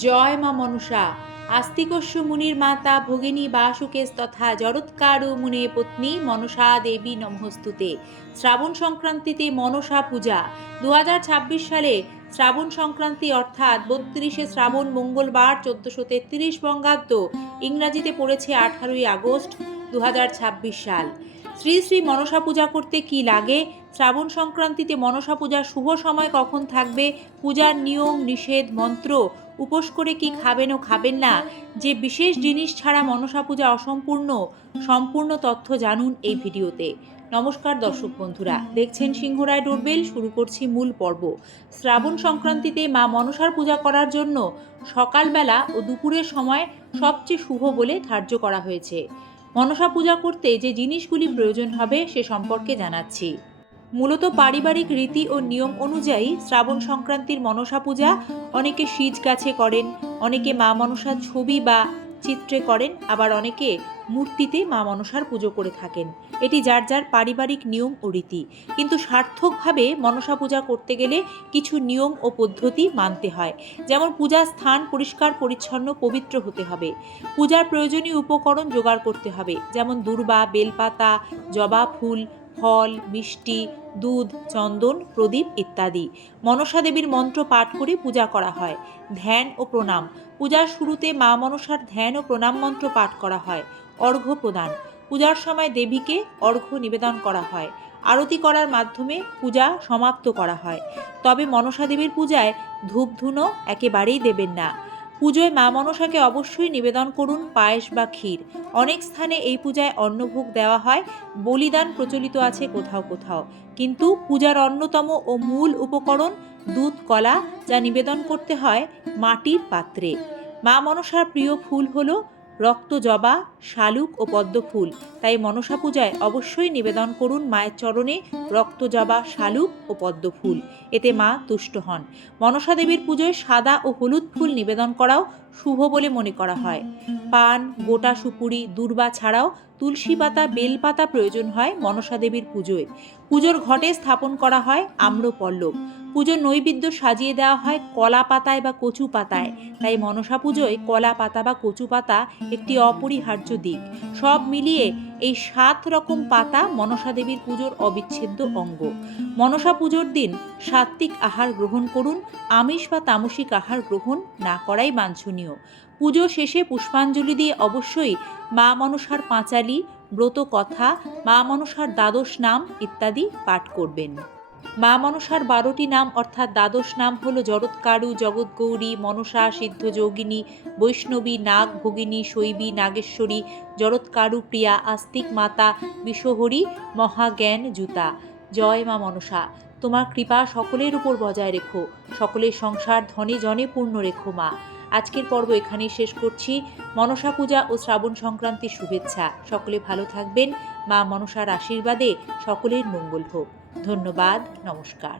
জয় মা মনসা। আস্তিকস্য মুনির মাতা ভগিনী বাসুকেশ তথা জরৎকারু মুনে পত্নী মনসা দেবী নমস্তুতে। শ্রাবণ সংক্রান্তিতে মনসা পূজা। 2026 সালে শ্রাবণ সংক্রান্তি অর্থাৎ 32শে শ্রাবণ মঙ্গলবার 1433 বঙ্গাব্দ, ইংরাজিতে পড়েছে 18ই আগস্ট 2026 সাল। শ্রী শ্রী মনসা পূজা করতে কি লাগে? শ্রাবণ সংক্রান্তিতে মনসা পূজার শুভ সময় কখন থাকবে? পূজার নিয়ম নিষেধ মন্ত্র, উপোস করে কি খাবেন ও খাবেন না, যে বিশেষ জিনিস ছাড়া মনসা পূজা অসম্পূর্ণ, সম্পূর্ণ তথ্য জানুন এই ভিডিওতে। নমস্কার দর্শক বন্ধুরা, দেখছেন সিংহরায় ডোরবেল। শুরু করছি মূল পর্ব। শ্রাবণ সংক্রান্তিতে মা মনসার পূজা করার জন্য সকালবেলা ও দুপুরের সময় সবচেয়ে শুভ বলে ধার্য করা হয়েছে। মনসা পূজা করতে যে জিনিসগুলি প্রয়োজন হবে সে সম্পর্কে জানাচ্ছি। মূলত পারিবারিক রীতি ও নিয়ম অনুযায়ী শ্রাবণ সংক্রান্তির মনসা পূজা অনেকে সিজ গাছে করেন, অনেকে মা মনসার ছবি বা চিত্রে করেন, আবার অনেকে মূর্তিতে মা মনসার পুজো করে থাকেন। এটি যার যার পারিবারিক নিয়ম ও রীতি। কিন্তু সার্থকভাবে মনসা পূজা করতে গেলে কিছু নিয়ম ও পদ্ধতি মানতে হয়। যেমন পূজার স্থান পরিষ্কার পরিচ্ছন্ন পবিত্র হতে হবে। পূজার প্রয়োজনীয় উপকরণ জোগাড় করতে হবে, যেমন দূর্বা, বেলপাতা, জবা ফুল, ফল, মিষ্টি, দুধ, চন্দন, প্রদীপ ইত্যাদি। মনসা দেবীর মন্ত্র পাঠ করে পূজা করা হয়। ধ্যান ও প্রণাম। পূজার শুরুতে মা মনসার ধ্যান ও প্রণাম মন্ত্র পাঠ করা হয়। অর্ঘ্য প্রদান। পূজার সময় দেবীকে অর্ঘ্য নিবেদন করা হয়। আরতি করার মাধ্যমে পূজা সমাপ্ত করা হয়। তবে মনসা দেবীর পূজায় ধূপ ধুনো একেবারেই দেবেন না। পুজোয় মা মনসাকে অবশ্যই নিবেদন করুন পায়েস বা ক্ষীর। অনেক স্থানে এই পূজায় অন্নভোগ দেওয়া হয়, বলিদান প্রচলিত আছে কোথাও কোথাও। কিন্তু পূজার অন্যতম ও মূল উপকরণ দুধ কলা, যা নিবেদন করতে হয় মাটির পাত্রে। মা মনসার প্রিয় ফুল হলো রক্ত জবা, শালুক ও পদ্ম ফুল। তাই মনসা পূজায় অবশ্যই নিবেদন করুন মায়ের চরণে রক্ত জবা, শালুক ও পদ্ম ফুল। এতে মা তুষ্ট হন। মনসা দেবীর পুজোয় সাদা ও হলুদ ফুল নিবেদন করাও শুভ বলে মনে করা হয়। পান, গোটা সুপুরি, দূর্বা ছাড়াও তুলসী পাতা, বেলপাতা প্রয়োজন হয় মনসা দেবীর পুজোয়। পুজোর ঘটে স্থাপন করা হয় আম্রপল্লব। পুজোর নৈবেদ্য সাজিয়ে দেওয়া হয় কলা পাতায় বা কচু পাতায়। তাই মনসা পুজোয় কলা পাতা বা কচু পাতা একটি অপরিহার্য দিক। সব মিলিয়ে এই 7 রকম পাতা মনসা দেবীর পুজোর অবিচ্ছেদ্য অঙ্গ। মনসা পুজোর দিন সাত্ত্বিক আহার গ্রহণ করুন। আমিষ বা তামসিক আহার গ্রহণ না করাই বাঞ্ছনীয়। পুজো শেষে পুষ্পাঞ্জলি দিয়ে অবশ্যই মা মনসার পাঁচালি, ব্রত কথা, মা মনসার দ্বাদশ নাম ইত্যাদি পাঠ করবেন। মা মনসার 12টি নাম অর্থাৎ দ্বাদশ নাম হল জরৎকারু, জগৎগৌরী, মনসা, সিদ্ধযোগিনী, বৈষ্ণবী, নাগ ভগিনী, শৈবী, নাগেশ্বরী, জরৎকারু প্রিয়া, আস্তিক মাতা, বিষহরী, মহাজ্ঞান জুতা। জয় মা মনসা। তোমার কৃপা সকলের উপর বজায় রেখো, সকলের সংসার ধনে জনে পূর্ণ রেখো মা। আজকের পর্ব এখানেই শেষ করছি। মনসা পূজা ও শ্রাবণ সংক্রান্তির শুভেচ্ছা। সকলে ভালো থাকবেন। মা মনসার আশীর্বাদে সকলের মঙ্গল হোক। ধন্যবাদ। নমস্কার।